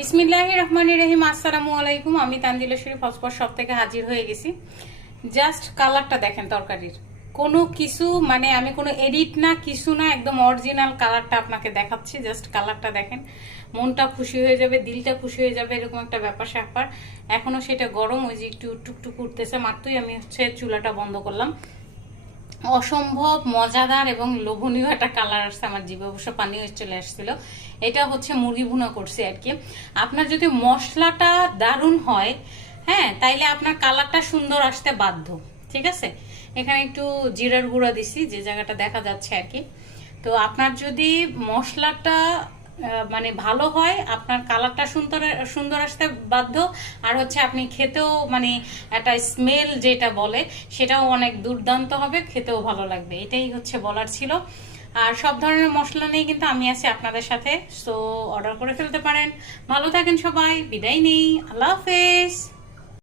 বিসমিল্লাহির রহমানির রহিম। আসসালামু আলাইকুম। আমি তানজিলা শরীফ হসপট সব থেকে হাজির হয়ে গেছি। জাস্ট কালারটা দেখেন তরকারির, কোনো কিছু মানে আমি কোনো এডিট না কিছু না, একদম অরিজিনাল কালারটা আপনাকে দেখাচ্ছি। জাস্ট কালারটা দেখেন, মনটা খুশি হয়ে যাবে, দিলটা খুশি হয়ে যাবে, এরকম একটা ব্যাপার স্যাপার। এখনো সেটা গরম, ওই যে একটু টুকটুক উঠতেছে, মাত্রই আমি চুলাটা বন্ধ করলাম। অসম্ভব মজাদার এবং লোভনীয় একটা কালার আসছে, আমার জিভে অবশ্য পানিও চলে আসছিল। এটা হচ্ছে মুরগি ভুনা করছি আর কি। আপনার যদি মশলাটা দারুণ হয়, হ্যাঁ, তাইলে আপনার কালারটা সুন্দর আসতে বাধ্য। ঠিক আছে, এখানে একটু জিরার গুঁড়া দিছি, যে জায়গাটা দেখা যাচ্ছে আর কি। তো আপনার যদি মশলাটা মানে ভালো হয়, আপনার কালারটা সুন্দর সুন্দর আসতে বাধ্য। আর হচ্ছে আপনি খেতেও মানে একটা স্মেল যেটা বলে সেটাও অনেক দুর্দান্ত হবে, খেতেও ভালো লাগবে। এটাই হচ্ছে বলার ছিল। আর সব ধরনের মশলা নিয়ে কিন্তু আমি আছি আপনাদের সাথে, সো অর্ডার করে ফেলতে পারেন। ভালো থাকেন সবাই, বিদায় নেই, আল্লাহ হাফেজ।